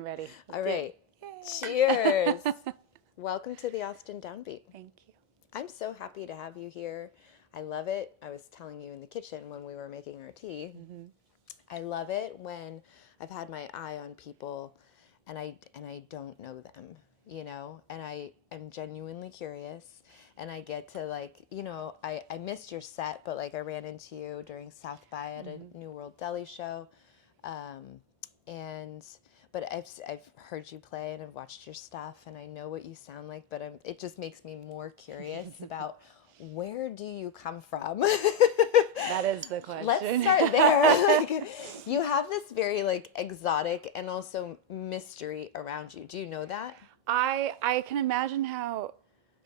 I'm ready. All right. Cheers. Welcome to the Austin Downbeat. Thank you. I'm so happy to have you here. I love it. I was telling you in the kitchen when we were making our tea. Mm-hmm. I love it when I've had my eye on people and I don't know them, you know, and I am genuinely curious. And I get to I missed your set, but I ran into you during South by at a New World Deli show. But I've heard you play and I've watched your stuff and I know what you sound like, but it just makes me more curious about where do you come from? That is the question. Let's start there. You have this very exotic and also mystery around you. Do you know that? I can imagine how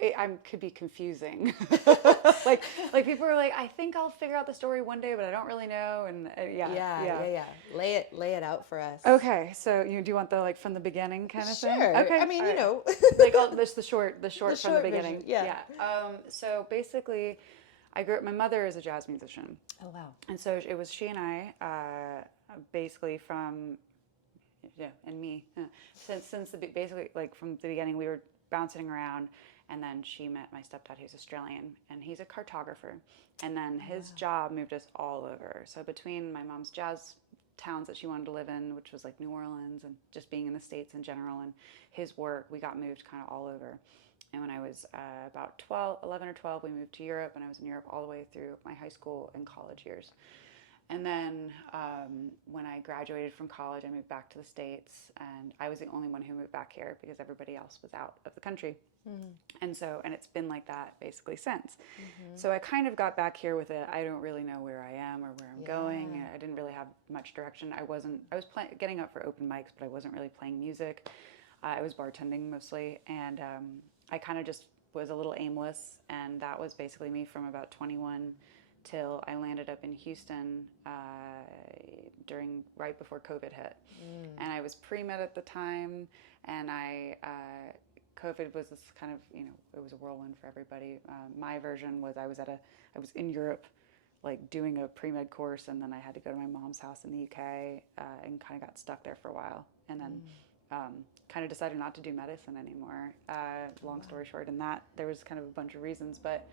it could be confusing. People are like, I think I'll figure out the story one day, but I don't really know. And yeah. Lay it out for us. Okay, so do you want the from the beginning kind of thing? Sure. Okay. I mean, you know, the short from the beginning. Version. Yeah. So basically, my mother is a jazz musician. Oh wow. And so it was she and I, basically from, and me, since basically from the beginning we were bouncing around. And then she met my stepdad, who's Australian, and he's a cartographer. And then his job moved us all over. So between my mom's jazz towns that she wanted to live in, which was New Orleans, and just being in the States in general, and his work, we got moved kind of all over. And when I was about 11 or 12, we moved to Europe, and I was in Europe all the way through my high school and college years. And then when I graduated from college, I moved back to the States, and I was the only one who moved back here because everybody else was out of the country. Mm-hmm. And it's been like that basically since. Mm-hmm. So I kind of got back here with I don't really know where I am or where I'm going. I didn't really have much direction. I was getting up for open mics, but I wasn't really playing music. I was bartending mostly, and I kind of just was a little aimless, and that was basically me from about 21 till I landed up in Houston right before COVID hit. And I was pre-med at the time, and COVID was this kind of, it was a whirlwind for everybody. My version was I was in Europe, doing a pre-med course, and then I had to go to my mom's house in the UK and kind of got stuck there for a while. And then kind of decided not to do medicine anymore. Long story short, and that there was kind of a bunch of reasons, but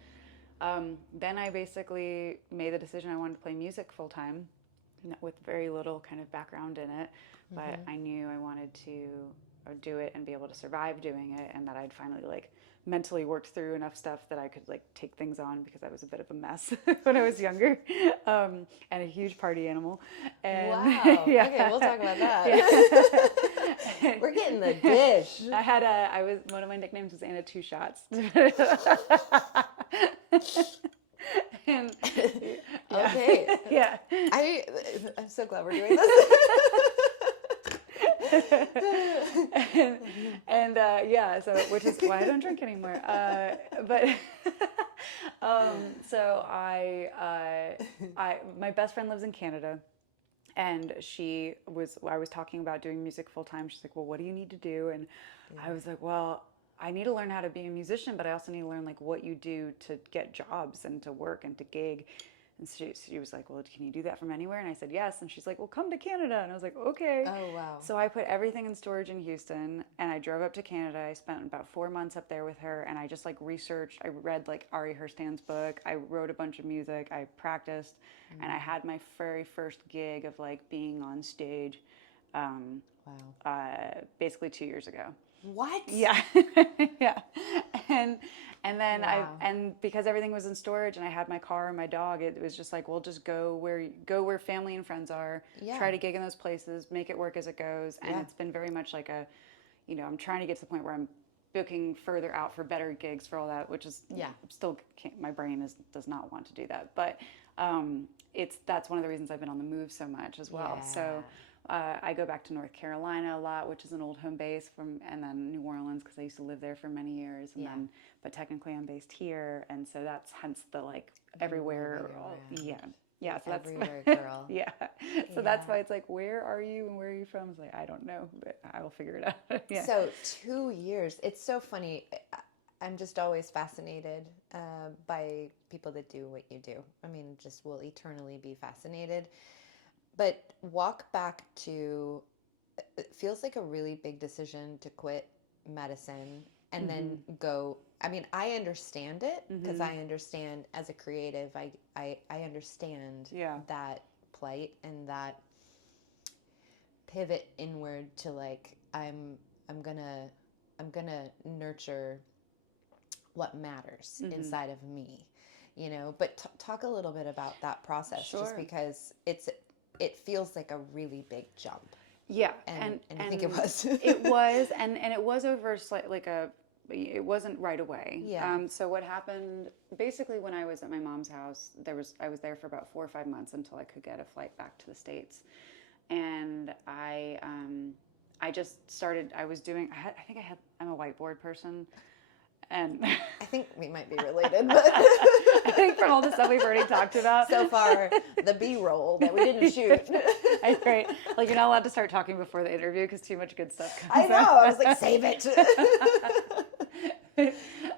then I basically made the decision I wanted to play music full time with very little kind of background in it, but I knew I wanted to do it and be able to survive doing it, and that I'd finally mentally worked through enough stuff that I could take things on, because I was a bit of a mess when I was younger, and a huge party animal. And, wow. Yeah. Okay, we'll talk about that. Yeah. We're getting the dish. One of my nicknames was Anna Two Shots. And, okay. Yeah. I'm so glad we're doing this. So which is why I don't drink anymore. So my best friend lives in Canada, and I was talking about doing music full time. She's like, well, what do you need to do? And I was like, well, I need to learn how to be a musician, but I also need to learn what you do to get jobs and to work and to gig. And she was like, well, can you do that from anywhere? And I said, yes. And she's like, well, come to Canada. And I was like, okay. Oh, wow. So I put everything in storage in Houston, and I drove up to Canada. I spent about 4 months up there with her, and I just researched. I read Ari Herstand's book. I wrote a bunch of music. I practiced, and I had my very first gig of being on stage basically 2 years ago. What? Yeah. Yeah. And then and because everything was in storage and I had my car and my dog, it was just well, just go where family and friends are, try to gig in those places, make it work as it goes. And it's been very much I'm trying to get to the point where I'm booking further out for better gigs for all that, which is still my brain does not want to do that. But that's one of the reasons I've been on the move so much as well. Yeah. So I go back to North Carolina a lot, which is an old home base and then New Orleans, because I used to live there for many years, but technically I'm based here, and so that's hence the everywhere. Yeah, so that's everywhere, girl. Yeah, so that's why it's where are you and where are you from? It's I don't know, but I will figure it out. Yeah. So 2 years. It's so funny. I'm just always fascinated by people that do what you do. I mean, just will eternally be fascinated. But walk back to it feels like a really big decision to quit medicine and then go. I mean, I understand it because I understand as a creative, I understand that plight and that pivot inward to like, I'm gonna nurture what matters inside of me, you know. But talk a little bit about that process, just because it feels like a really big jump. Yeah, and I think it was. It was, and it was over it wasn't right away. Yeah. So what happened, basically when I was at my mom's house, I was there for about 4 or 5 months until I could get a flight back to the States. And I just started, I'm a whiteboard person. And I think we might be related, but I think from all the stuff we've already talked about so far, the B-roll that we didn't shoot. Right. Like, you're not allowed to start talking before the interview because too much good stuff comes I know. out. I was like, save it.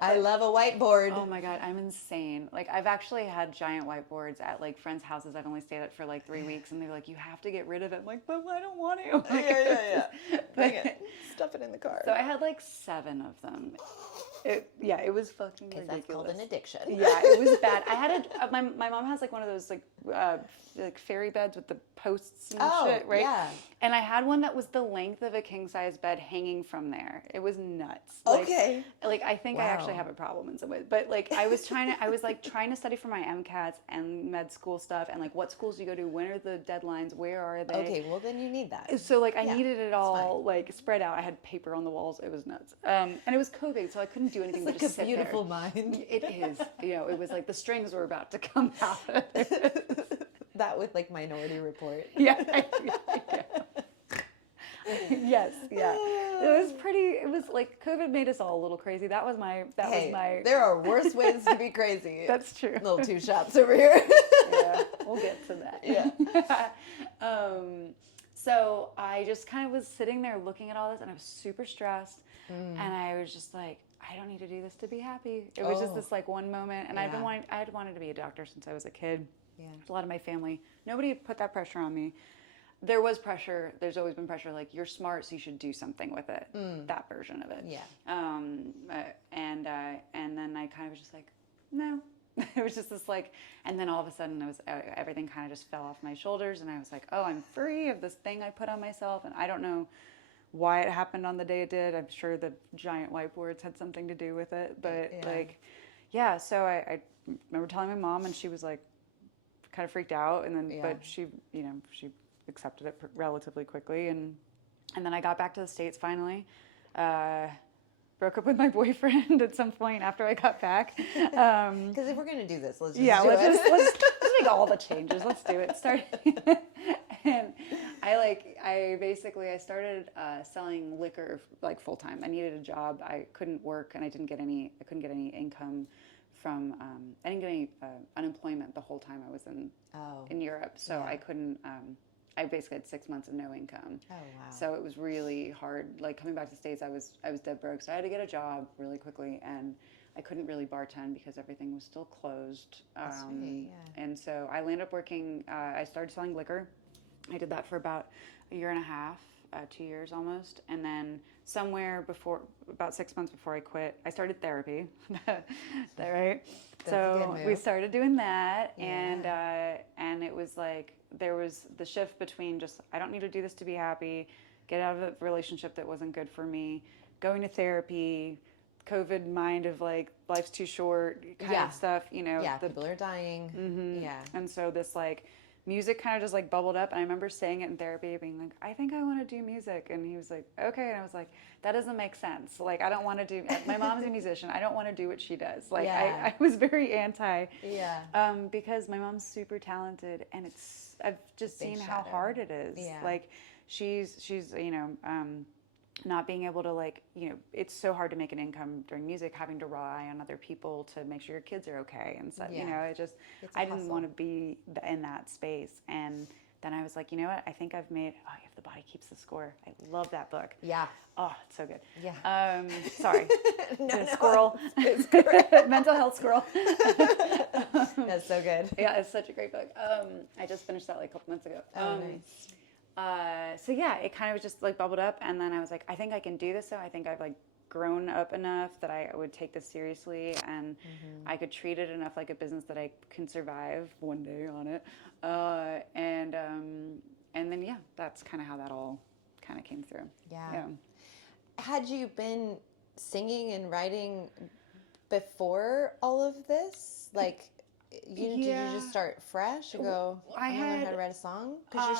I love a whiteboard. Oh my God, I'm insane. Like, I've actually had giant whiteboards at like friends' houses I've only stayed at for like 3 weeks, and they're like, you have to get rid of it. I'm like, but I don't want to. Like, Yeah. Bring it. Stuff it in the car. So I had like 7 of them. It was fucking ridiculous. That's called an addiction. Yeah, it was bad. I had my mom has like one of those like fairy beds with the posts and shit, right? Yeah. And I had one that was the length of a king size bed hanging from there. It was nuts. Okay. Like I think I actually have a problem in some ways. But like I was trying to study for my MCATs and med school stuff, and like what schools do you go to? When are the deadlines? Where are they? Okay, well then you need that. So like I needed it all like spread out. I had paper on the walls. It was nuts. And it was COVID, so I couldn't do anything but just sit there. It's like a beautiful mind. It is. You know, it was like the strings were about to come out. That with like Minority Report. Yeah. Yes. Yeah. It was like COVID made us all a little crazy. That was my. There are worse ways to be crazy. That's true. Little two shops over here. Yeah. We'll get to that. Yeah. So I just kind of was sitting there looking at all this, and I was super stressed, and I was just like, I don't need to do this to be happy. It was just this like one moment, and I had wanted to be a doctor since I was a kid. Yeah. A lot of my family, nobody put that pressure on me. There was pressure. There's always been pressure. Like, you're smart, so you should do something with it. That version of it. Yeah. And then I kind of was just like, no. It was just this like, and then all of a sudden everything kind of just fell off my shoulders, and I was like, oh, I'm free of this thing I put on myself, and I don't know why it happened on the day it did. I'm sure the giant whiteboards had something to do with it, but so I remember telling my mom, and she was like, kind of freaked out, and then but she accepted it relatively quickly, and then I got back to the States finally. Broke up with my boyfriend at some point after I got back. Because if we're gonna do this, let's just let's make all the changes. Let's do it. And I started selling liquor like full time. I needed a job. I couldn't work, and I couldn't get any income from. I didn't get any unemployment the whole time I was in Europe, so I couldn't. I basically had 6 months of no income. Oh wow! So it was really hard. Like coming back to the States, I was dead broke. So I had to get a job really quickly, and I couldn't really bartend because everything was still closed. And so I landed up working. I started selling liquor. I did that for about a year and a half, 2 years almost, and then about 6 months before I quit, I started therapy. That right? So we started doing that, and it was like. There was the shift between just, I don't need to do this to be happy, get out of a relationship that wasn't good for me, going to therapy, COVID mind of like, life's too short kind of stuff, you know. Yeah, people are dying. Mm-hmm. Yeah. And so this like, music kind of just like bubbled up, and I remember saying it in therapy, being like, I think I want to do music. And he was like, okay. And I was like, that doesn't make sense. Like, I don't want to do, my mom's a musician. I don't want to do what she does. Like, I was very anti. Yeah. Because my mom's super talented, and I've just seen how hard it is. Yeah. Like, she's not being able to like, it's so hard to make an income during music, having to rely on other people to make sure your kids are okay and stuff. I didn't want to be in that space. And then I was like, you know what? I think I've made, If the Body Keeps the Score. I love that book. Yeah. Oh, it's so good. Yeah. Sorry. No, Squirrel. Mental health squirrel. That's so good. Yeah, it's such a great book. I just finished that like a couple months ago. Nice. So yeah, it kind of just like bubbled up, and then I was like, I think I can do this. So I think I've like grown up enough that I would take this seriously, and I could treat it enough like a business that I can survive one day on it. And then yeah, that's kind of how that all kind of came through. Yeah. Had you been singing and writing before all of this? Like, did you just start fresh and go, I'm gonna learn how to write a song? Because you're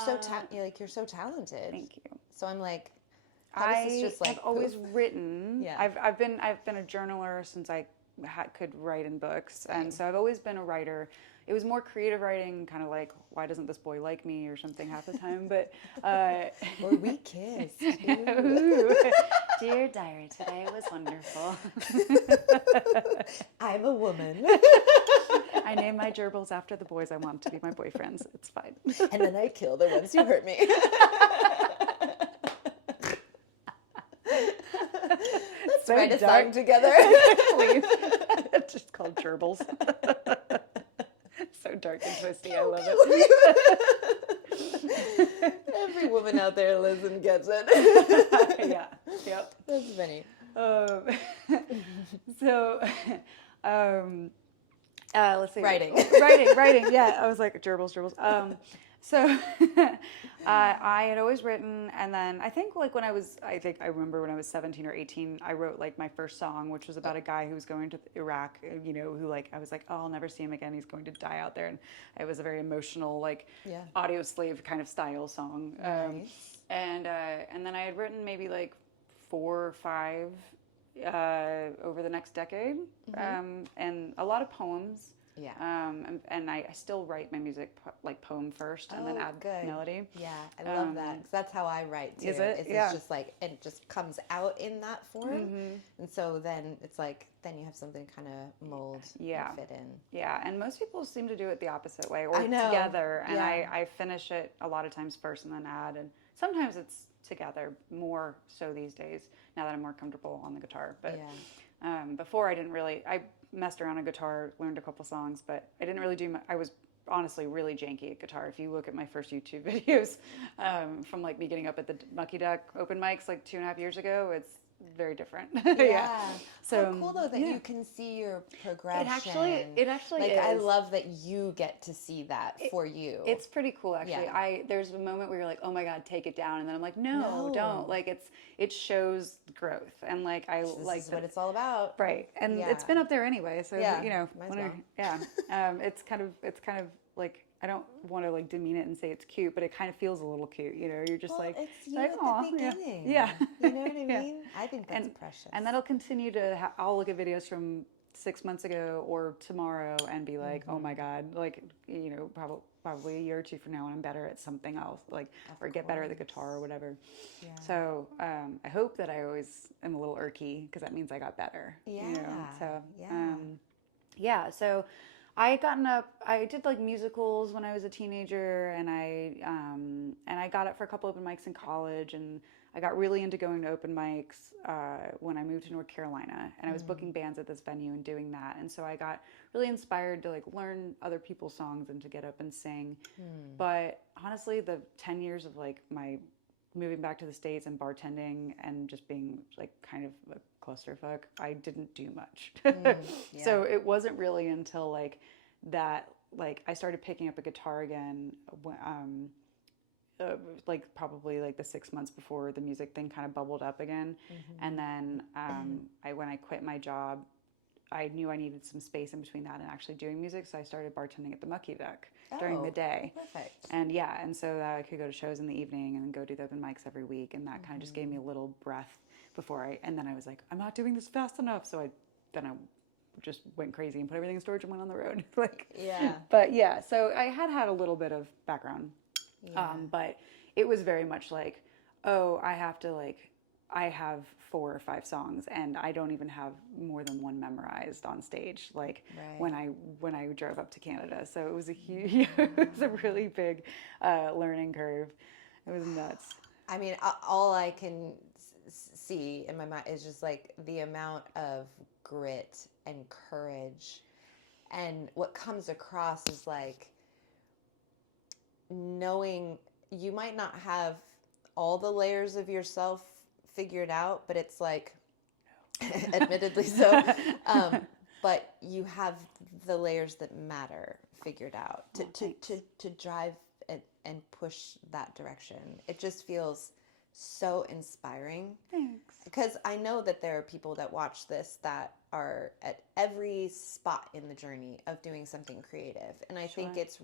so talented. Thank you. So I'm like, how does this just like? I've always written. Yeah. I've been a journaler since I could write in books, and so I've always been a writer. It was more creative writing, kind of like, why doesn't this boy like me or something half the time, but... Or we kissed. Dear diary, today was wonderful. I'm a woman. I name my gerbils after the boys I want to be my boyfriends. It's fine. And then I kill the ones who hurt me. Let's write a song together. Please. It's just called gerbils. So dark and twisty. I love it. Every woman out there lives and gets it. Yeah. Yep. That's funny. Let's see. Writing. Writing. Yeah. I was like, gerbils. So I had always written, and then I remember when I was 17 or 18, I wrote like my first song, which was about a guy who was going to Iraq, who like, I was like, oh, I'll never see him again. He's going to die out there. And it was a very emotional, like audio slave kind of style song. Nice. And then I had written maybe like 4 or 5 over the next decade, and a lot of poems. Yeah. And I still write my music like poem first, and then add melody. Yeah, I love that, because that's how I write too. Is it? It's just like, it just comes out in that form, and so then it's like, then you have something kind of mold and fit in. Yeah, and most people seem to do it the opposite way, or I know. together. And I finish it a lot of times first and then add, and sometimes it's together, more so these days, now that I'm more comfortable on the guitar. But before I messed around on guitar, learned a couple songs, but I didn't really I was honestly really janky at guitar. If you look at my first YouTube videos from like me getting up at the Mucky Duck open mics like 2.5 years ago, it's very different. Yeah. So how cool though that you can see your progression. It actually like, is. I love that you get to see that for you. It's pretty cool actually. Yeah. There's a moment where you're like, oh my God, take it down, and then I'm like, no. Don't. Like it shows growth, and like this is what it's all about. Right. And it's been up there anyway, so it's kind of like, I don't want to like demean it and say it's cute, but it kind of feels a little cute, You're just like, it's you like, at the beginning. Yeah. You know what I mean? I think that's precious. And that'll continue to. I'll look at videos from 6 months ago or tomorrow and be like, oh my God, like probably a year or two from now, when I'm better at something else, like or get better at the guitar or whatever. Yeah. So I hope that I always am a little irky, because that means I got better. Yeah. So So I did like musicals when I was a teenager, and I got up for a couple open mics in college, and I got really into going to open mics when I moved to North Carolina, and I was booking bands at this venue and doing that, and so I got really inspired to like learn other people's songs and to get up and sing. But honestly, the 10 years of like my moving back to the States and bartending and just being like kind of a clusterfuck, I didn't do much. So it wasn't really until like that, like I started picking up a guitar again, like probably like the 6 months before the music thing kind of bubbled up again. And then when I quit my job, I knew I needed some space in between that and actually doing music, so I started bartending at the Mucky Duck during the day. Perfect. And so that I could go to shows in the evening and go do the open mics every week, and that kind of just gave me a little breath before and then I was like, I'm not doing this fast enough, so I just went crazy and put everything in storage and went on the road. But so I had a little bit of background, but it was very much like, oh, I have 4 or 5 songs, and I don't even have more than one memorized on stage. Like when I drove up to Canada, so it was a really big learning curve. It was nuts. I mean, all I can see in my mind is just like the amount of grit and courage, and what comes across is like knowing you might not have all the layers of yourself figured out, but it's like, admittedly so, but you have the layers that matter figured out to drive and push that direction. It just feels so inspiring. Thanks. Because I know that there are people that watch this that are at every spot in the journey of doing something creative. And I think it's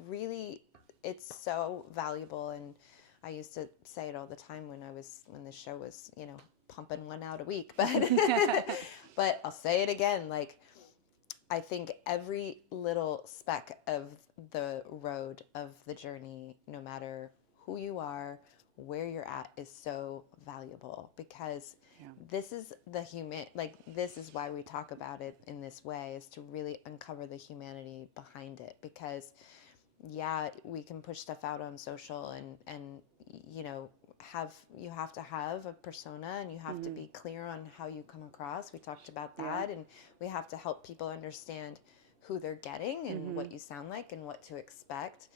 so valuable. And I used to say it all the time when the show was, pumping one out a week, but I'll say it again. Like, I think every little speck of the road of the journey, no matter who you are, where you're at, is so valuable, because this is this is why we talk about it in this way, is to really uncover the humanity behind it. Because we can push stuff out on social and you have to have a persona, and you have to be clear on how you come across. We talked about that, and we have to help people understand who they're getting and what you sound like and what to expect.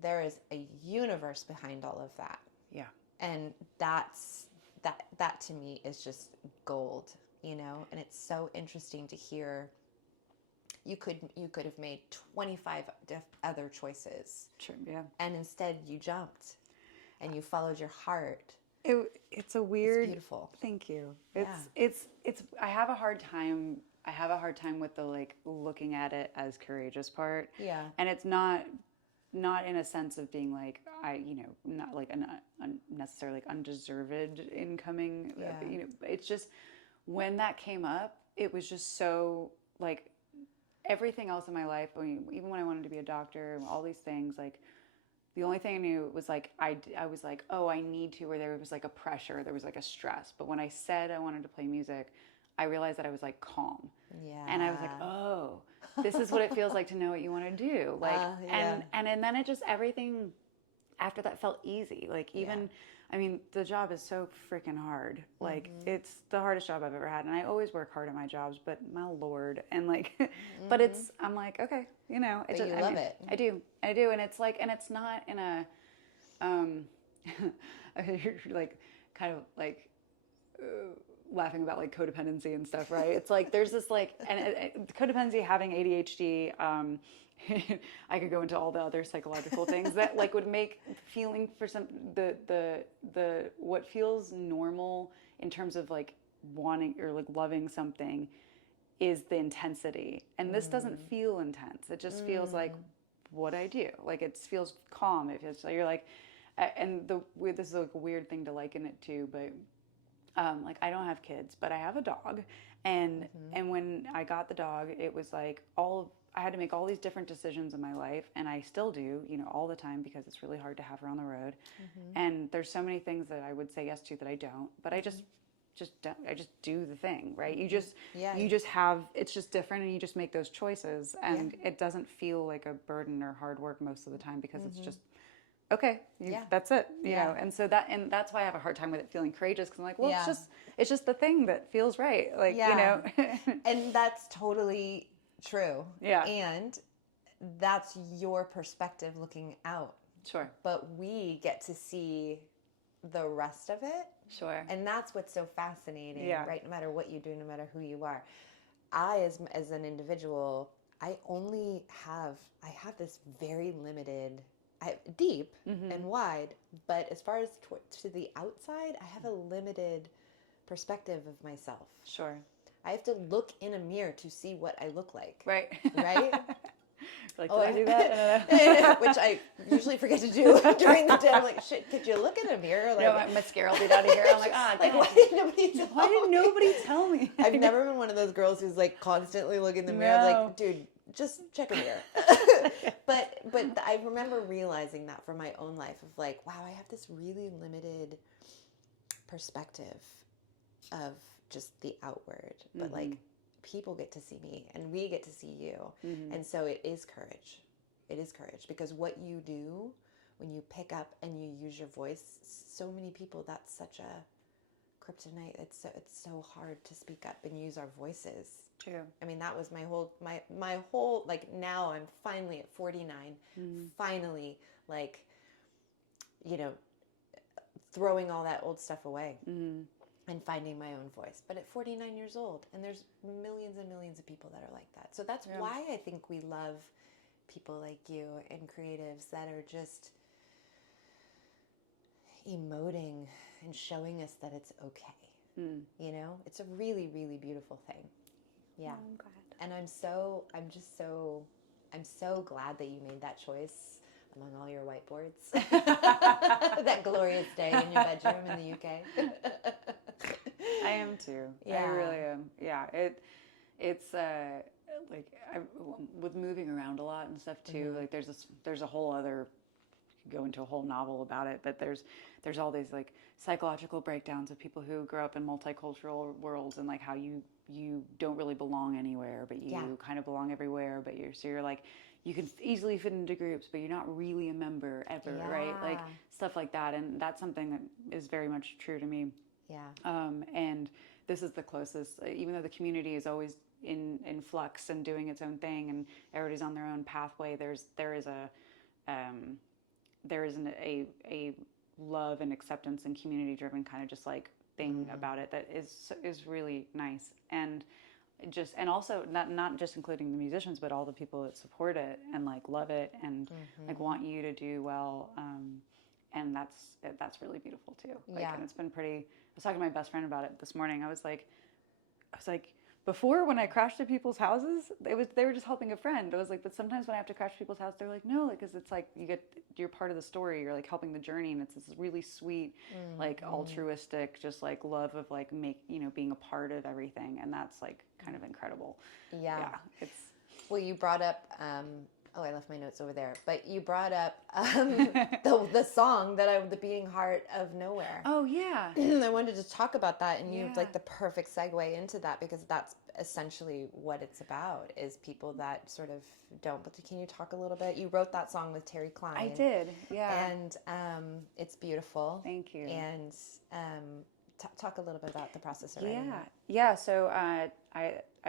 There is a universe behind all of that. Yeah. And that to me is just gold, and it's so interesting to hear. You could have made 25 other choices. Sure, yeah. And instead you jumped and you followed your heart. It's a weird. It's beautiful. Thank you. It's I have a hard time with the looking at it as courageous part. Yeah. And it's not in a sense of being not like an necessarily undeserved incoming. Yeah. It's just when that came up, it was just so everything else in my life. Even when I wanted to be a doctor, all these things, the only thing I knew was I was like, oh, I need to, or there was a pressure, there was a stress. But when I said I wanted to play music, I realized that I was calm. Yeah. And I was like, oh, this is what it feels like to know what you want to do. And then it just, everything after that felt easy. The job is so freaking hard. It's the hardest job I've ever had. And I always work hard at my jobs, but my Lord. And but I'm like, okay, But you love it. I do. And it's and it's not in a, laughing about codependency and stuff, right? It's there's this and codependency, having ADHD, I could go into all the other psychological things that would make feeling for the what feels normal in terms of wanting or loving something is the intensity. And this doesn't feel intense. It just feels like what I do. It feels calm. It feels you're and this is a weird thing to liken it to, but I don't have kids, but I have a dog. And when I got the dog, it was I had to make all these different decisions in my life, and I still do, all the time, because it's really hard to have her on the road. And there's so many things that I would say yes to that I don't, but I just don't, I just do the thing, right? You just have, it's just different, and you just make those choices, and it doesn't feel like a burden or hard work most of the time, because it's just, okay, that's it, you know? And so that's why I have a hard time with it feeling courageous, because I'm like, well, it's just the thing that feels right. And that's totally true. Yeah. And that's your perspective looking out. Sure. But we get to see the rest of it. Sure. And that's what's so fascinating, right? No matter what you do, no matter who you are. I, as an individual, I have this very limited, deep and wide, but as far as to the outside, I have a limited perspective of myself. Sure. I have to look in a mirror to see what I look like. Right. Right? Did I do that? Which I usually forget to do during the day. I'm like, shit, could you look in a mirror? My mascara will be down here. I'm like, why didn't nobody tell me? me? I've never been one of those girls who's constantly looking in the mirror. No. Dude, just check a mirror. But I remember realizing that for my own life of wow, I have this really limited perspective of just the outward, but people get to see me and we get to see you. And so it is courage. It is courage, because what you do when you pick up and you use your voice, so many people, that's such a kryptonite. It's so hard to speak up and use our voices. True. I mean, that was my whole now I'm finally at 49, finally you know, throwing all that old stuff away and finding my own voice. But at 49 years old, and there's millions and millions of people that are like that. So that's why I think we love people like you and creatives that are just emoting and showing us that it's okay. You know, it's a really, really beautiful thing. Yeah. Oh, I'm glad. And I'm so glad that you made that choice among all your whiteboards. That glorious day in your bedroom in the UK. I am too. Yeah. I really am. Yeah. It's like with moving around a lot and stuff too. Like there's a whole other, go into a whole novel about it, but there's all these like psychological breakdowns of people who grow up in multicultural worlds, and like how you don't really belong anywhere, but you kind of belong everywhere, but you're like, you can easily fit into groups, but you're not really a member ever, right? Like stuff like that. And that's something that is very much true to me. Yeah. And this is the closest, even though the community is always in flux and doing its own thing, and everybody's on their own pathway, there is a love and acceptance and community driven kind of just like thing about it that is really nice. And also not just including the musicians, but all the people that support it and like love it and like want you to do well. And that's really beautiful too. Like, and it's been pretty, I was talking to my best friend about it this morning. I was like, before, when I crashed at people's houses, they were just helping a friend. I was like, but sometimes when I have to crash people's house, they're like, no, like, because it's like you're part of the story. You're like helping the journey, and it's this really sweet, like altruistic, just like love of like being a part of everything, and that's like kind of incredible. Yeah. It's well, you brought up. I left my notes over there. But you brought up the song the Beating Heart of Nowhere. Oh yeah. I wanted to talk about that, and you like the perfect segue into that, because that's essentially what it's about, is people that sort of don't. But can you talk a little bit? You wrote that song with Terry Klein. I did. Yeah. And it's beautiful. Thank you. And talk a little bit about the process of writing that. Yeah. So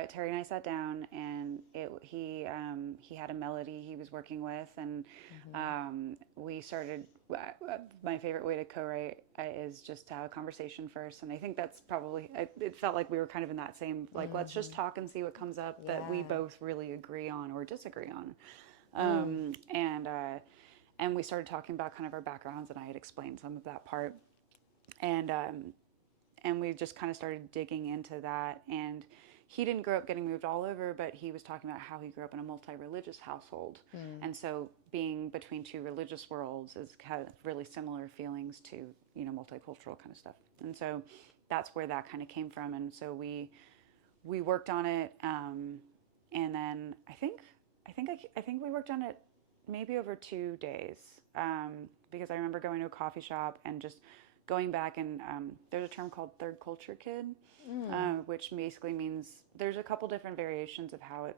Terry and I sat down, and he had a melody he was working with, and we started. My favorite way to co-write is just to have a conversation first, and I think that's probably. It felt like we were kind of in that same like let's just talk and see what comes up that we both really agree on or disagree on, and we started talking about kind of our backgrounds, and I had explained some of that part, and we just kind of started digging into that. And he didn't grow up getting moved all over, but he was talking about how he grew up in a multi-religious household. And so being between two religious worlds is kind of really similar feelings to, multicultural kind of stuff. And so that's where that kind of came from. And so we worked on it. And then I think we worked on it maybe over 2 days. Because I remember going to a coffee shop and just going back, and there's a term called third culture kid, which basically means there's a couple different variations of how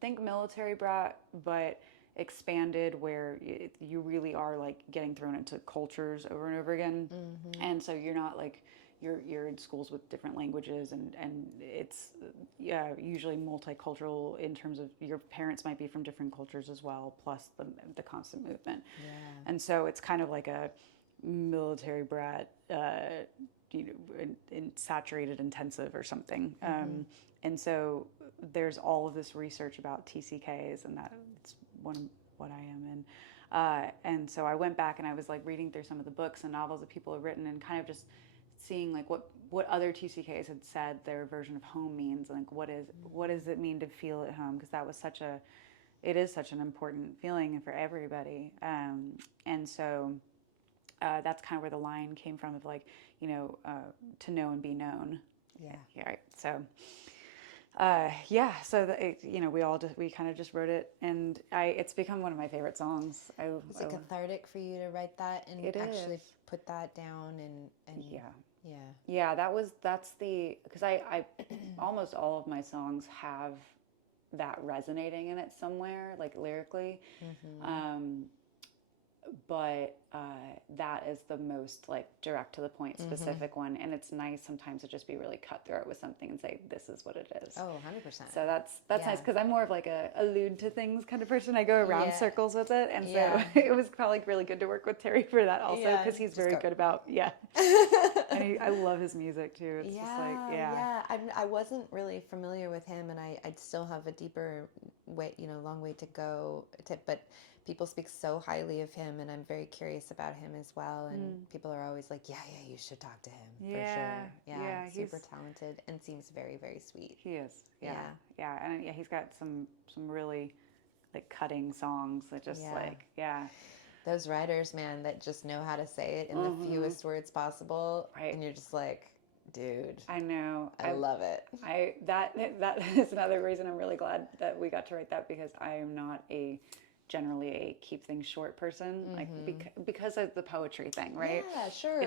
think military brat, but expanded, where you really are like getting thrown into cultures over and over again. And so you're not like, you're in schools with different languages, and it's usually multicultural in terms of your parents might be from different cultures as well, plus the constant movement. And so it's kind of like a military brat, saturated intensive or something. And so there's all of this research about TCKs, and that's one of what I am in. And so I went back and I was like reading through some of the books and novels that people have written, and kind of just seeing like what other TCKs had said their version of home means, and like what does it mean to feel at home, because that was it is such an important feeling for everybody. And so that's kind of where the line came from of like, to know and be known. Yeah. Right. So, so we kind of just wrote it, and it's become one of my favorite songs. Was it cathartic for you to write that and actually put that down and yeah, because I almost all of my songs have that resonating in it somewhere, like lyrically. But that is the most like direct to the point specific one, and it's nice sometimes to just be really cutthroat with something and say this is what it is. Oh, 100%. So that's nice, because I'm more of like a allude to things kind of person. I go around circles with it, and so it was probably really good to work with Terry for that also, because he's very good about and I love his music too. It's just like I wasn't really familiar with him, and I still have a deeper way, long way to go. But people speak so highly of him, and I'm very curious about him as well. And people are always like, you should talk to him for sure. Yeah, super talented and seems very, very sweet. He is. And he's got some really like cutting songs that just Those writers, man, that just know how to say it in the fewest words possible, and you're just like, dude, I know. I love it. That is another reason I'm really glad that we got to write that, because I am not generally a keep things short person, like because of the poetry thing, right? Yeah, sure.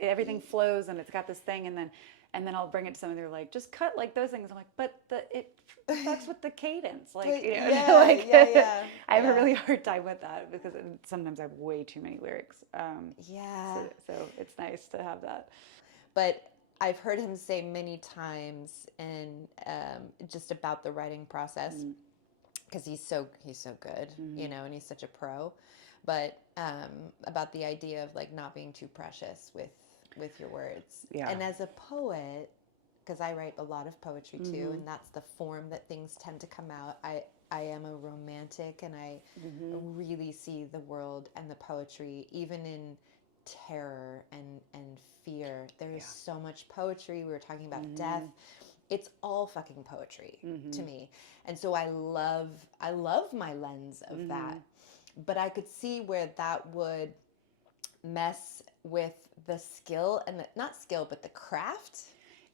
Everything flows, and it's got this thing, and then I'll bring it to someone, they're like, just cut like those things. I'm like, but it fucks with the cadence, like I have a really hard time with that, because sometimes I have way too many lyrics. So it's nice to have that. But I've heard him say many times, and just about the writing process, because he's so good, and he's such a pro. But about the idea of like not being too precious with your words. Yeah. And as a poet, because I write a lot of poetry too, and that's the form that things tend to come out. I am a romantic, and I really see the world and the poetry, even in terror and fear. There is so much poetry. We were talking about death. It's all fucking poetry to me. And so I love my lens of that. But I could see where that would mess with the skill, and not skill, but the craft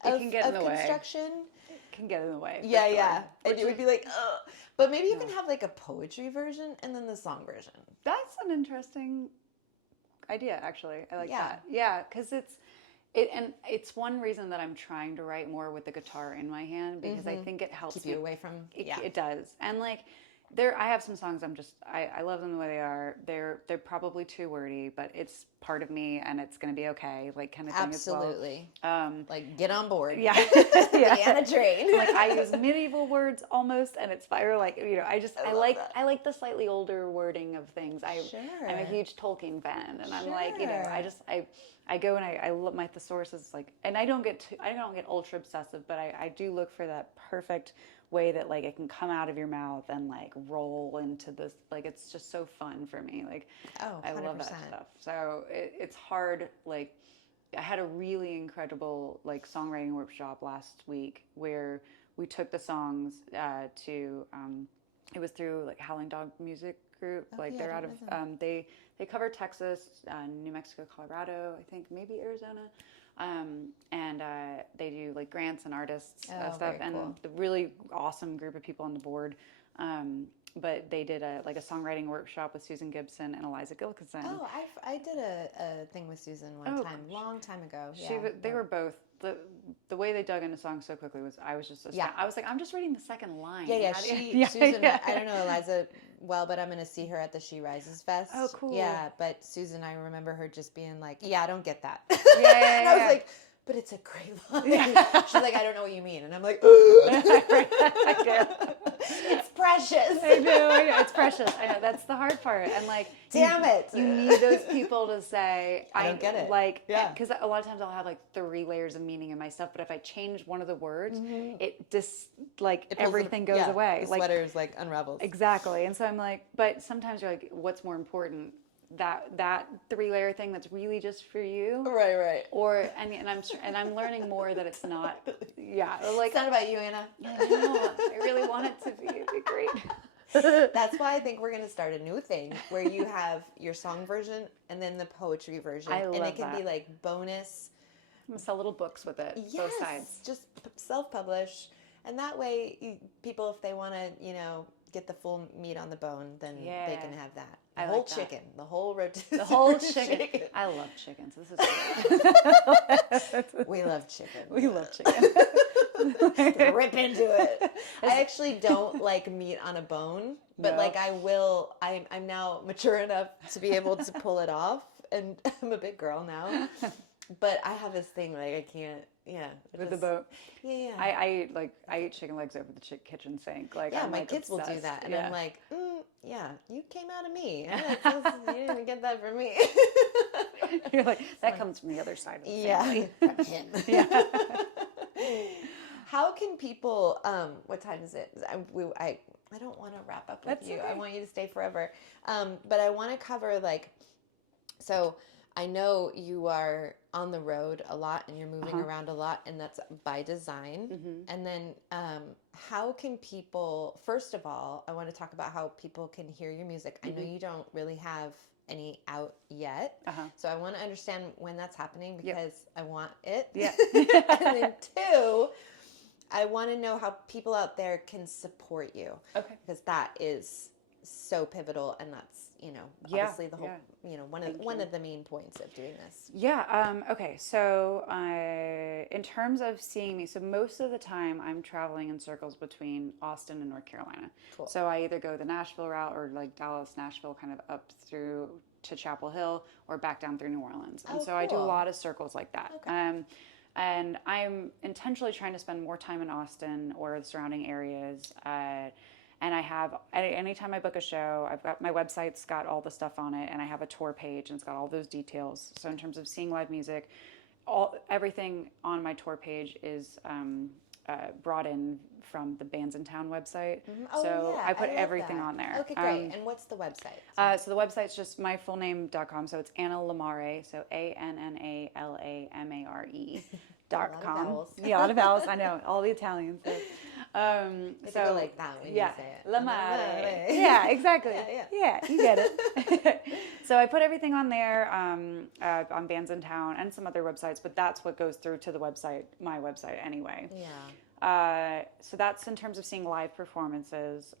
of construction. It can get in the way. Yeah. And you would be like, ugh. But maybe you can have like a poetry version and then the song version. That's an interesting idea, actually. I like that. Yeah, because it's one reason that I'm trying to write more with the guitar in my hand, because I think it helps keep you away from it does. And like I have some songs I love them the way they are. They're probably too wordy, but it's part of me, and it's going to be okay, like kind of thing. Absolutely. As well. Like get on board. Yeah. Anna train. Like I use medieval words almost, and it's fire, like, I like the slightly older wording of things. I'm a huge Tolkien fan, and I'm like, I go and I look my thesauruses, like, and I don't get ultra obsessive, but I do look for that perfect way that like it can come out of your mouth and like roll into this, like it's just so fun for me, like I love that stuff. So it's hard. Like I had a really incredible like songwriting workshop last week where we took the songs to it was through like Howling Dog Music Group. They're out of they cover Texas, New Mexico, Colorado, I think maybe Arizona. And they do like grants and artists stuff, and the really awesome group of people on the board. But they did a songwriting workshop with Susan Gibson and Eliza Gilkison. Oh, I did a thing with Susan one time, long time ago. They were both the way they dug into songs so quickly was I was just I was like, I'm just reading the second line. Susan. I don't know Eliza well, but I'm going to see her at the She Rises Fest. Oh, cool. Yeah, but Susan, I remember her just being like, I don't get that. And I was like, but it's a great line. She's like, I don't know what you mean. And I'm like, I do. It's precious. I know. It's precious. I know. That's the hard part. And like, damn it. You need those people to say, I don't get it. Like, because a lot of times I'll have like 3 layers of meaning in my stuff, but if I change one of the words, it just like everything goes away. The sweater's like unravels. Exactly. And so I'm like, but sometimes you're like, what's more important? That 3-layer thing that's really just for you, right, or and I'm learning more that it's not. Like it's not about you, Anna. I know. I really want it to be. It'd be great. That's why I think we're going to start a new thing where you have your song version and then the poetry version, and it can be like bonus. I'm gonna sell little books with it. Yes, both sides. Just self-publish, and that way people, if they want to, get the full meat on the bone, then they can have that. The whole chicken, the whole rotisserie. The whole chicken. I love chicken, so this is great. We love chicken. We love chicken. Rip into it. I actually don't like meat on a bone, but like I will. I'm now mature enough to be able to pull it off. and I'm a big girl now, but I have this thing like I can't. Yeah, with the boat. Yeah. I eat chicken legs over the kitchen sink. Like, yeah, I'm my like kids will do obsessed. that, and Yeah. I'm like, yeah, you came out of me. You didn't get that from me. You're like, that comes from the other side of the family. From him. Yeah. How can people? What time is it? I don't want to wrap up with That's you. okay. I want you to stay forever. But I want to cover so I know you are on the road a lot and you're moving around a lot, and that's by design. And then how can people? First of all, I want to talk about how people can hear your music. I know you don't really have any out yet, so I want to understand when that's happening because I want it. Yeah. And then two, I want to know how people out there can support you. Okay. Because that is so pivotal, and that's, obviously the whole, one of the main points of doing this. Yeah. Okay. So in terms of seeing me, so most of the time I'm traveling in circles between Austin and North Carolina. Cool. So I either go the Nashville route or like Dallas, Nashville, kind of up through to Chapel Hill or back down through New Orleans. And so I do a lot of circles like that. Okay. And I'm intentionally trying to spend more time in Austin or the surrounding areas. And I have, anytime I book a show, I've got my website's got all the stuff on it, and I have a tour page, and it's got all those details. So in terms of seeing live music, everything on my tour page is brought in from the Bands in Town website. So I put everything on there. Okay, great. And what's the website? So the website's just myfullname.com. So it's ANuh Lah MAH-ray. So ANNALAMARE.com. Yeah, a lot of vowels. I know, all the Italians. So go like that when you say it. La Mare. Yeah, exactly. Yeah, you get it. So I put everything on there on Bands in Town and some other websites, but that's what goes through to the website, my website anyway. Yeah. So that's in terms of seeing live performances.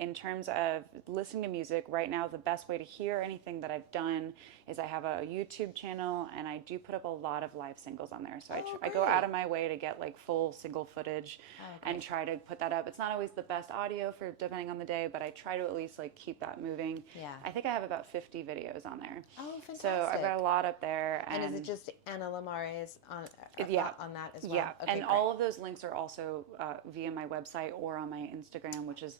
In terms of listening to music, right now the best way to hear anything that I've done is I have a YouTube channel, and I do put up a lot of live singles on there. So I go out of my way to get like full single footage and try to put that up. It's not always the best audio for depending on the day, but I try to at least like keep that moving. Yeah. I think I have about 50 videos on there. Oh, fantastic. So I've got a lot up there. And is it just ANuh Lah MAH-ray's on that as well? Yeah. Okay, and all of those links are also via my website or on my Instagram, which is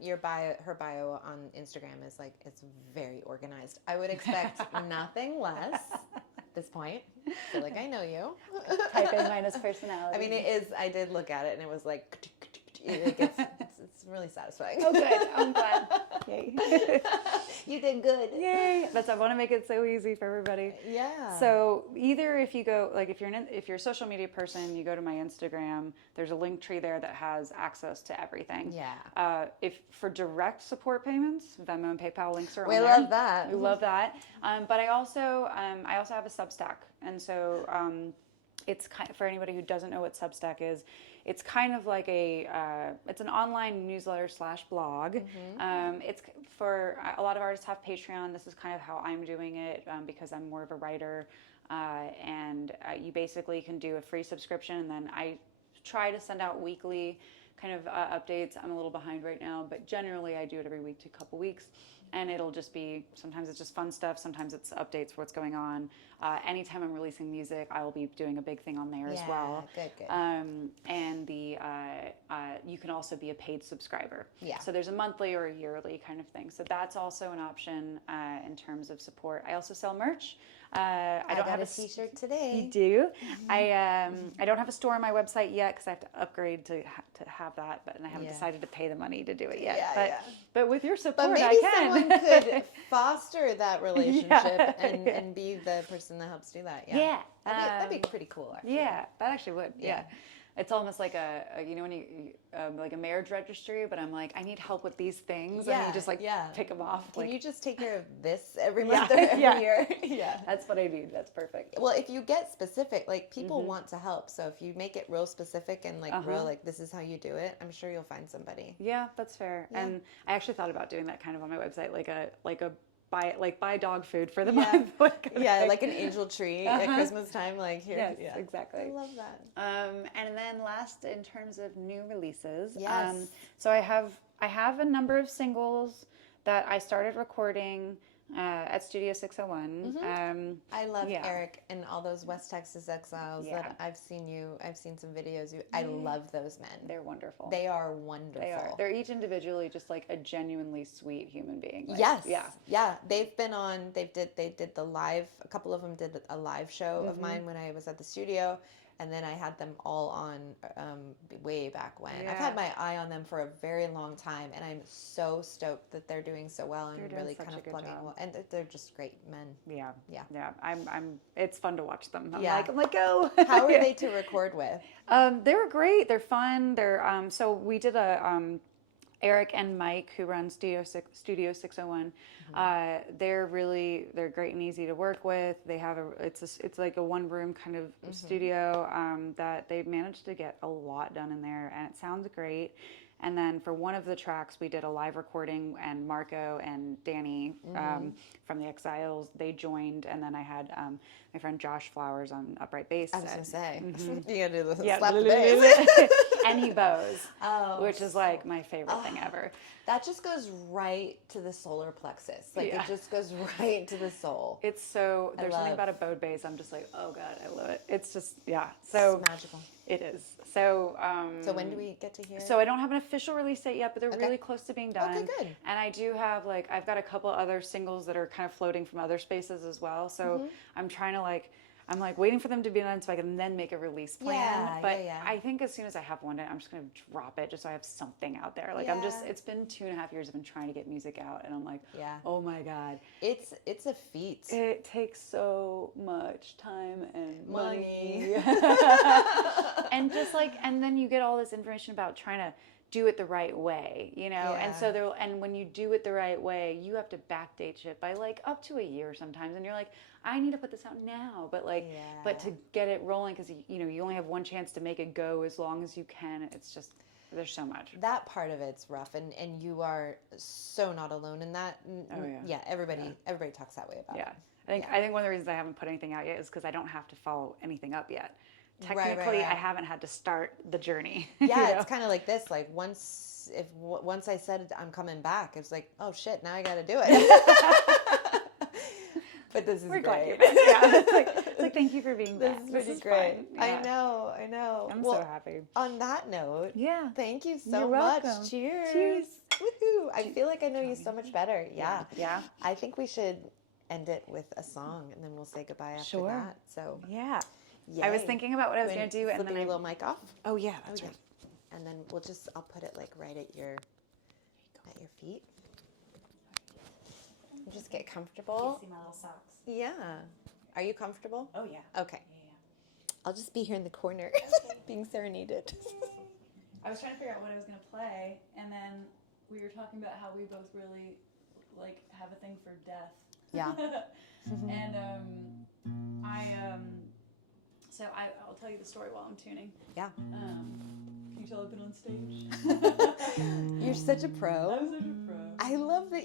your bio, her bio on Instagram is like, it's very organized. I would expect nothing less at this point. I feel like I know you. Type in minus personality. I mean, it is. I did look at it, and it was like, it's really satisfying. Oh, good. I'm glad. Yay. You did good. Yay. I want to make it so easy for everybody. Yeah. So either if you go, like if you're a social media person, you go to my Instagram, there's a link tree there that has access to everything. Yeah. If for direct support payments, Venmo and PayPal links are on there. We love that. We love that. But I also have a Substack. And so it's kind of, for anybody who doesn't know what Substack is, it's kind of like it's an online newsletter / blog. It's for a lot of artists have Patreon. This is kind of how I'm doing it because I'm more of a writer. And you basically can do a free subscription, and then I try to send out weekly kind of updates. I'm a little behind right now, but generally I do it every week to a couple weeks. And it'll just be, sometimes it's just fun stuff, sometimes it's updates for what's going on. Anytime I'm releasing music, I will be doing a big thing on there as well. Good. And you can also be a paid subscriber. Yeah. So there's a monthly or a yearly kind of thing. So that's also an option in terms of support. I also sell merch. I don't have a t-shirt today. You do? I don't have a store on my website yet because I have to upgrade to have that, but I haven't decided to pay the money to do it yet. But with your support, maybe I can. Someone could foster that relationship and be the person that helps do that. Yeah. That'd be pretty cool. Actually. Yeah, that actually would. Yeah. It's almost like when you like a marriage registry, but I'm like, I need help with these things, and you just pick them off. Can you just take care of this every month or every year? Yeah, that's what I need. That's perfect. Well, if you get specific, like people want to help, so if you make it real specific and real, like this is how you do it, I'm sure you'll find somebody. Yeah, that's fair. Yeah. And I actually thought about doing that kind of on my website, like a buy dog food for the month. Like an angel tree at Christmas time. Like here. Yes, exactly. I love that. And then last, in terms of new releases, so I have a number of singles that I started recording At Studio 601. I love Yeah. Eric and all those West Texas exiles Yeah. that I've seen some videos. I love those men. They're wonderful. They are wonderful. They are. They're each individually just like a genuinely sweet human being. Like, Yes. Yeah. Yeah. They've been on. They did the live. A couple of them did a live show of mine when I was at the studio, and then I had them all on way back when. Yeah. I've had my eye on them for a very long time, and I'm so stoked that they're doing so well and They're doing really such kind a of good plugging job. well. And they're just great men. Yeah. Yeah. Yeah. I'm it's fun to watch them. I'm Yeah. like, go. How are Yeah. they to record with? They were great. They're fun. They're so we did a Eric and Mike, who run Studio 601. They're great and easy to work with. They have it's like a one room kind of studio that they've managed to get a lot done in there, and it sounds great. And then for one of the tracks, we did a live recording, and Marco and Danny from the Exiles, they joined, and then I had my friend Josh Flowers on upright bass. I was going to say, you got to do the Yeah, slap the bass. and he bows, Oh, which is like my favorite thing ever. That just goes right to the solar plexus. Like Yeah. it just goes right to the soul. It's so there's something love. about a bowed bass. I'm just like, oh god, I love it. It's just so It's magical. it is. So So when do we get to hear? So I don't have an official release date yet, but they're really close to being done. Okay, good. And I do have I've got a couple other singles that are kind of floating from other spaces as well. So I'm trying to I'm waiting for them to be done so I can then make a release plan. Yeah, but yeah. I think as soon as I have one, I'm just going to drop it just so I have something out there. It's been 2.5 years I've been trying to get music out, and I'm like, oh my God. It's a feat. It takes so much time and money. And just and then you get all this information about trying to do it the right way, you know? Yeah. And so and when you do it the right way, you have to backdate shit by up to a year sometimes. And you're like, I need to put this out now, but but to get it rolling, because you only have one chance to make it go as long as you can. It's just, there's so much. That part of it's rough, and you are so not alone in that. Oh, yeah. Yeah, everybody talks that way about it. I think one of the reasons I haven't put anything out yet is because I don't have to follow anything up yet. Right, Technically, right. I haven't had to start the journey. Yeah, it's kind of like this. Once I said I'm coming back, it's like, oh shit, now I got to do it. But this is We're great. glad you're back. Yeah, it's like thank you for being back. This is great. fun. I know. I'm Well, so happy. on that note, Yeah. thank you so You're much. welcome. Cheers. Cheers. Woohoo. I feel like I know you so much better. Yeah. Yeah. I think we should end it with a song, and then we'll say goodbye after Sure. that. So, Yeah. I was yay. thinking about what I was going to do, and Flipping then your little mic off. Oh yeah, that's right. And then I'll put it right at your feet. Just get comfortable. See my little socks. Yeah. Are you comfortable? Oh yeah. Okay. Yeah. I'll just be here in the corner being serenaded. I was trying to figure out what I was going to play, and then we were talking about how we both really have a thing for death. Yeah. And I'll tell you the story while I'm tuning. Yeah. Can you tell I've been on stage? You're such a pro. I'm such a pro. I love that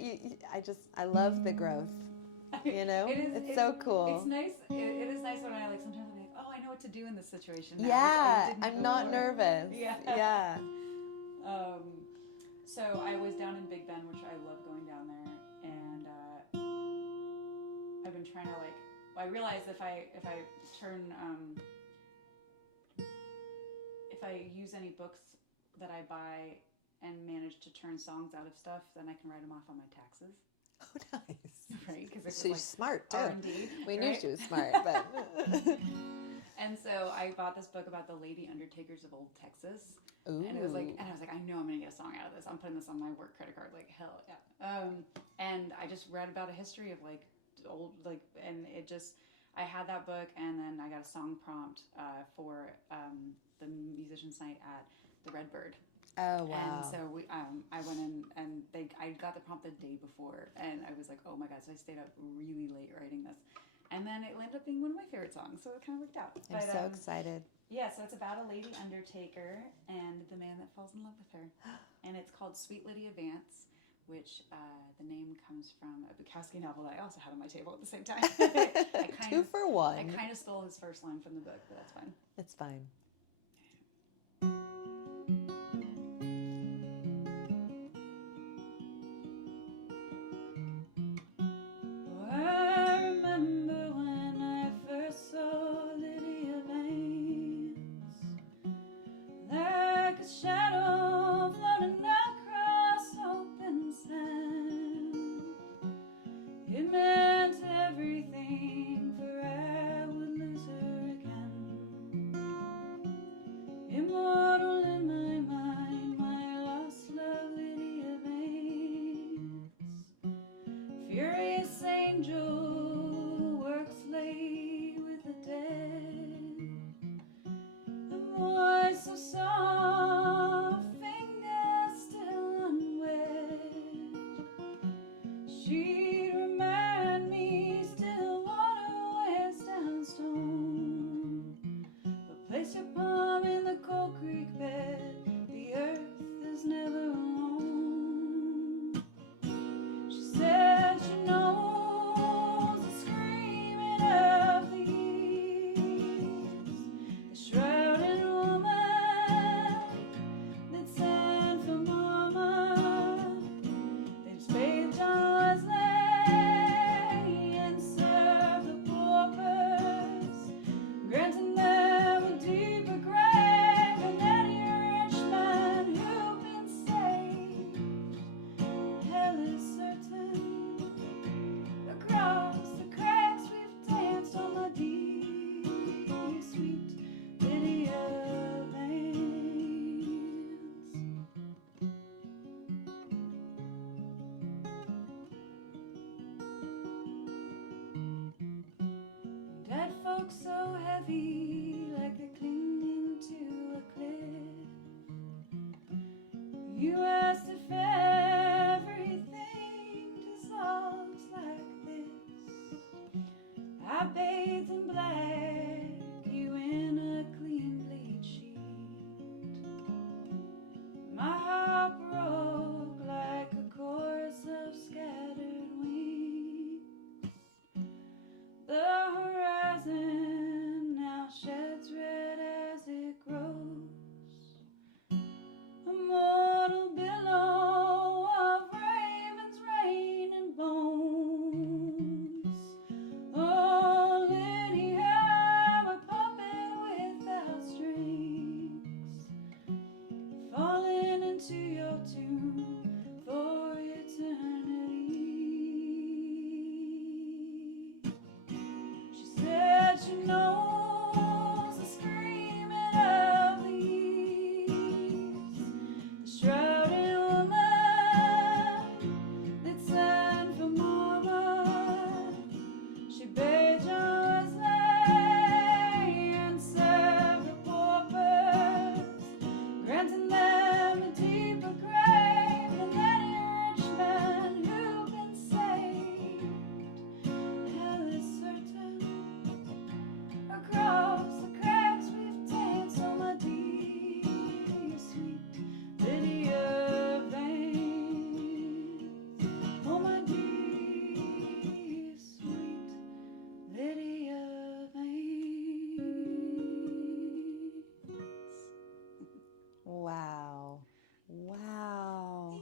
I love the growth. You know? It's so cool. It's nice. It is nice when I sometimes I'm like, oh, I know what to do in this situation now. Yeah, which I didn't I'm not before. nervous. Yeah. Yeah. So I was down in Big Bend, which I love going down there, and I've been trying to I realized if I turn if I use any books that I buy and manage to turn songs out of stuff, then I can write them off on my taxes. Oh, nice. Right? Because She's smart too. R&D. We knew she was smart, but. And so I bought this book about the lady undertakers of old Texas. Ooh. And I was like, I know I'm gonna get a song out of this. I'm putting this on my work credit card, hell yeah. And I just read about a history of old and it just, I had that book, and then I got a song prompt for the musicians' night at the Redbird. Oh wow. And so I went in, and I got the prompt the day before, and I was like, oh my god! So I stayed up really late writing this, and then it ended up being one of my favorite songs. So it kind of worked out. I'm so excited. Yeah, so it's about a lady undertaker and the man that falls in love with her, and it's called Sweet Lydia Vance, which the name comes from a Bukowski novel that I also had on my table at the same time. Two for one. I kind of stole his first line from the book, but that's fine. It's fine. Place your palm in the cold creek bed. The earth is never alone. She said she knows the screaming of the east, the shrouded woman that sent for mama. They'd spade John Wesley and serve the paupers, granting them a deeper grave than any rich man who'd been saved. Hell is certain. Across the cracks we've danced on the deep, sweet Lydia veins. Dead folks so heavy, like they're clinging to a cliff. You asked if everything dissolves like this. I bathed in black, you in a clean bleed sheet. My heart broke like a chorus of scattered wings. The horizon now sheds red as it grows, a mortal billow of ravens, rain, and bones. Oh, Lydia, my puppet without strings, falling into your tomb for eternity. She said she knows the screaming of the east, the shrouded woman that sent for mama. She bade John Wesley and served the paupers, granting them a deeper grave than any rich man who'd been saved. Hell is certain. Across the cracks we've danced on my deep, sweet Lydia veins. Oh, my deep, sweet Lydia veins. Wow. Wow.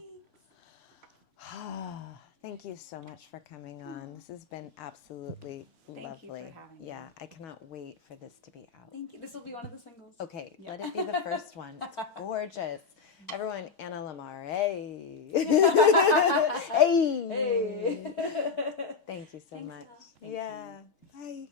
Thank you so much for coming on. This has been absolutely lovely. Thank you for having me. Yeah, I cannot wait for this to be out. Thank you. This will be one of the singles. Okay, Yeah. let it be the first one. It's gorgeous. Everyone, ANuh La MAH-ray. Hey. Hey. Thank you so Thanks, much. Steph. Thank Yeah. Bye.